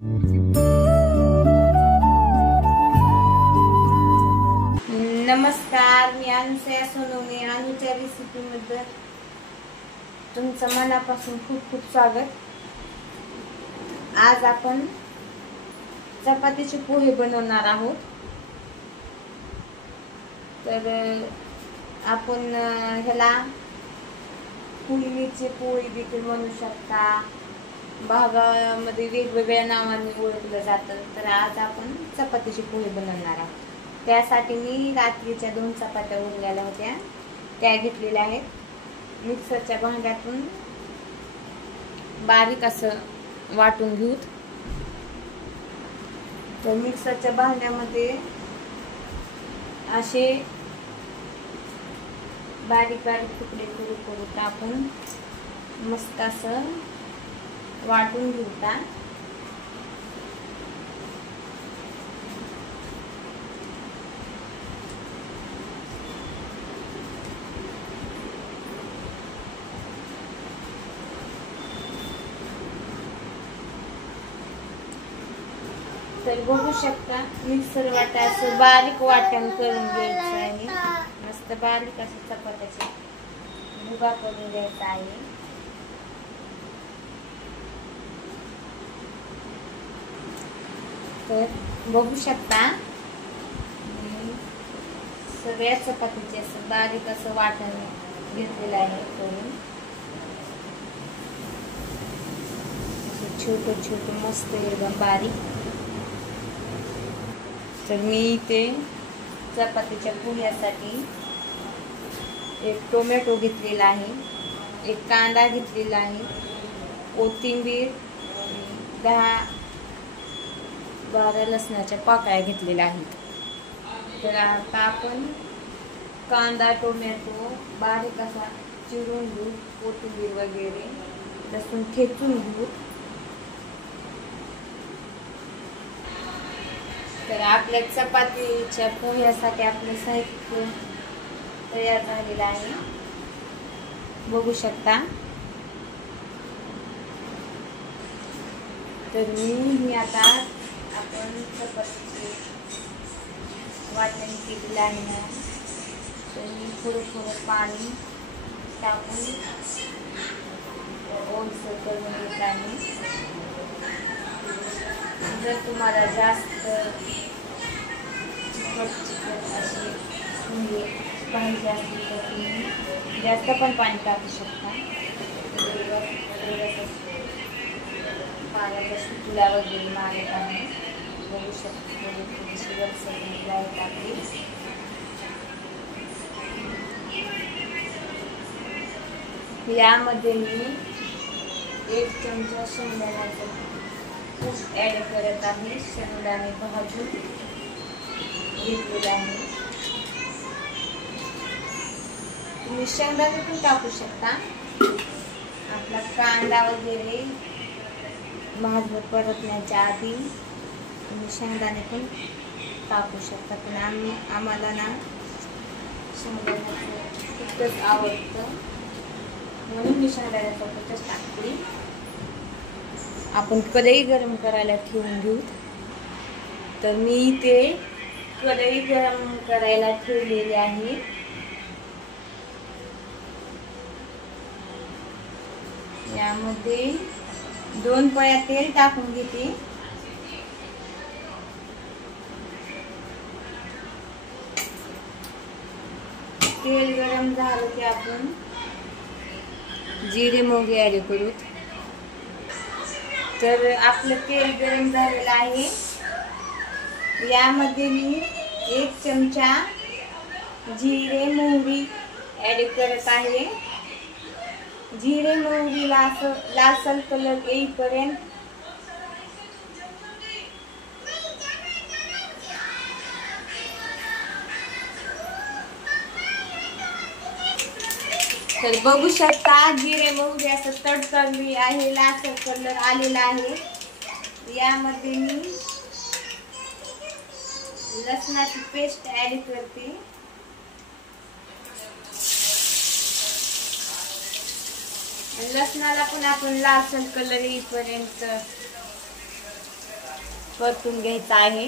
नमस्कार, मी अनुसया सोनवणे. अनुच्या रेसिपी मध्ये तुमचं मनापासून खूप खूप स्वागत. आज आपण चपातीचे पोहे बनवणार आहोत. तर आपण ह्याला कुळीचे पोहे देखील म्हणू शकता. भागामध्ये वेगवेगळ्या नावाने ओळखलं जातं. तर आज आपण चपातीचे पोहे बनवणार आहोत. त्यासाठी मी रात्रीच्या 2 चपात्या उरलेल्या होत्या, त्या घेतलेल्या आहेत. मिक्सरच्या भांड्यातून बारीक असं वाटून घेऊत. तर मिक्सरच्या भांड्यामध्ये असे बारीक बारीक तुकडे करू टाकून मस्त असं वाटून घेऊता. तर बघू शकता, मिक्सर वाटा असं बारीक वाटण करून घ्यायचं आहे. मस्त बारीक असं चपात्याचे भुगा करून घ्यायचा आहे. तर बघू शकता, सगळ्या चपातीचे असं बारीक असं वाटण घेतलेलं आहे करून. छोटं छोटं मस्त एकदम बारीक. तर मी इथे चपातीच्या पोह्यासाठी एक टोमॅटो घेतलेला आहे, एक कांदा घेतलेला आहे, कोथिंबीर, 10-12 लसणाच्या पाकळ्या घेतलेल्या आहेत. तर आता आपण कांदा टोमॅटो बारीक असा चिरून घेऊ, कोथिंबीर वगैरे लसूण ठेचून घेऊ. तर आपल्या चपातीच्या पोह्यासाठी आपलं साहित्य तयार झालेलं आहे, बघू शकता. तर मी आता आपण चपातीचे वाटण केलेलं आहे ना, तर मी थोडं पाणी टाकून ओलसर करून घेत आहे. जर तुम्हाला जास्त अशी म्हणजे पाहिजे असेल तर तुम्ही जास्त पण पाणी टाकू शकता. पाण्याचा सुटला वगैरे मारत आहे, बघू शकतो. थोडीशी वरसर टाकली. यामध्ये मी 1 चमचा शेंगदाण्याचं कूट ॲड करत आहे. शेंगदाणे भाजून घेतलेले आहे. तुम्ही शेंगदाणे पण टाकू शकता. आपला कांदा वगैरे भाजून परतण्याच्या आधी तुम्ही शेंगदाणे पण टाकू शकता. पण आम्हाला ना शेंगदाण्याचं खूपच आवडतं, म्हणून मी शेंगदाण्याचं खूपच टाकते. आपण कढई गरम करायला ठेवून घेऊ. तर मी इथे कढई गरम करायला ठेवलेली आहे. यामध्ये 2 पळ्या तेल टाकून घेते. तेल गरम झालं की आपण जिरे मोहरी ॲड करू. तर आपलं तेल गरम झालेलं आहे. यामध्ये मी 1 चमचा जिरे मोहरी ॲड करत आहे. जिरे मोहरीला असं लालसर कलर येईपर्यंत तर बघू शकता, जिरे मोहरी असं तडतडली आहे, लालसर कलर आलेला आहे. यामध्ये मी लसणाची पेस्ट ॲड करते. लसणाला पण आपण लालसर कलर येईपर्यंत परतून घ्यायचा आहे।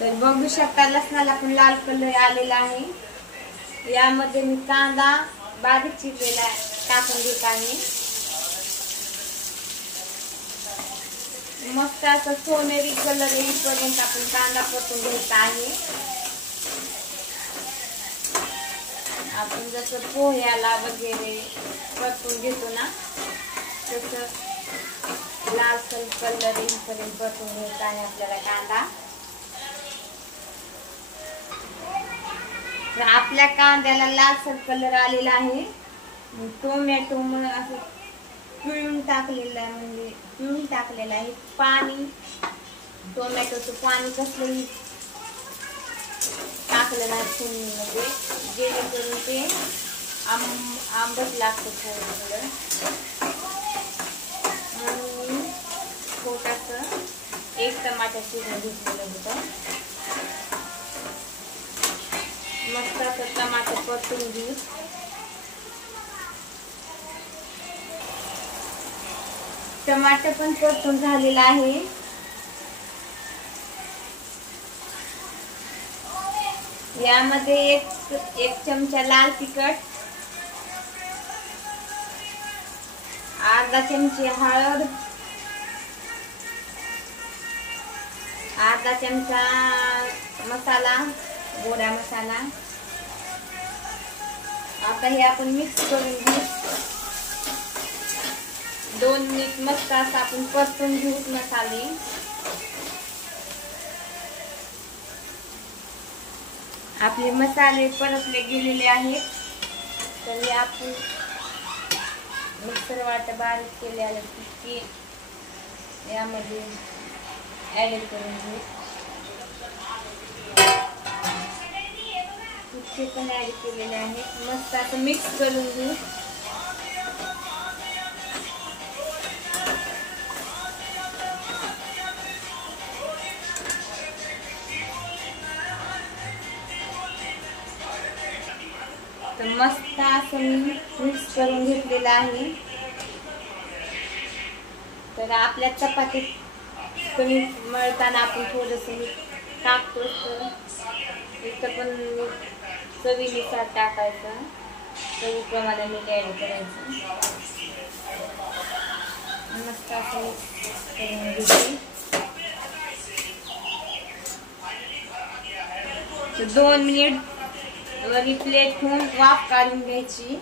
तर बघू शकता लसणाला पण लाल कलर आलेला आहे। यामध्ये मी कांदा बारीक चिरलेला टाकून घेत आहे। मस्त असं सोनेरी कलर येईपर्यंत आपण कांदा परतून घ्यायचा आहे। आपण जसं पोह्याला वगैरे परतून घेतो ना तसं लाल कलर येईपर्यंत परतून घ्यायचा आहे आपल्याला कांदा। तर आपल्या कांद्याला लालसर कलर आलेला आहे। टोमॅटो असं पिळून टाकलेलं आहे, म्हणजे पिळून टाकलेलं आहे। पाणी टोमॅटोचं पाणी कसलंही टाकलं नाही फोडणीमध्ये, जेणेकरून ते आंबट लागतं थोडं। म्हणून छोटंसं एक टमाटर चिरून घेतलेलं होतं। मस्त असं टमाटर परतून घेऊ। टमाटर पण परतून झालेला आहे। यामध्ये एक चमचा लाल तिखट, अर्धा चमचा हळद, अर्धा चमचा मसाला, गोडा मसाला। आता हे आपण मिक्स करून घेऊ। 2 मिनिट मस्त असं आपण परतून घेऊ मसाले। आपले मसाले परतले गेलेले आहेत। तर हे आपण मिक्सर वाटा बारीक केलेले पिठी यामध्ये ऍड करून घेऊ। पिठी पण ऍड केलेले आहेत। मस्त असं मिक्स करून घेऊ। तर मस्त असं मी मिक्स करून घेतलेलं आहे। तर आपल्या चपाती कणिक मळताना आपण थोडंसं मीठ टाकतो, इथं पण चवीनुसार टाकायचं, चवीप्रमाणे मीठ ऍड करायचं। मस्त असं मिक्स करून घ्यायची। 2 मिनिट वरी प्लेट ठेवून वाफ काढून घ्यायची।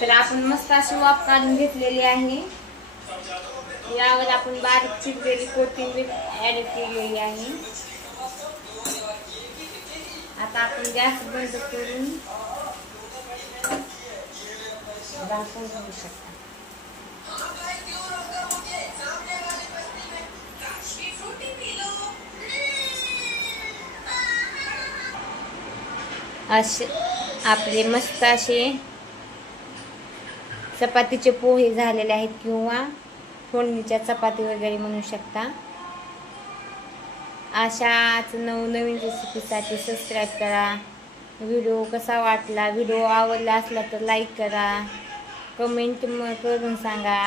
तर आपण मस्त अशी वाफ काढून घेतलेली आहे। यावर आपण बारीक चिरलेली कोथिंबीर ऍड केलेली आहे। आता आपण गॅस बंद करून झाकून ठेवू शकता। असे आपले मस्त असे चपातीचे पोहे झालेले आहेत, किंवा फोडणीच्या चपाती वगैरे म्हणू शकता। अशाच नवनवीन रेसिपीसाठी सबस्क्राईब करा। व्हिडिओ कसा वाटला, व्हिडिओ आवडला असला तर लाईक करा, कमेंट करून सांगा।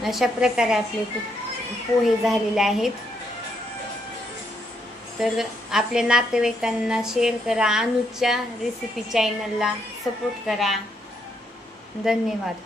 अशा प्रकारे आपले पोहे झालेले आहेत। तर आपल्या नातेवाईकांना शेअर करा, अनुजच्या रेसिपी चॅनलला सपोर्ट करा। धन्यवाद।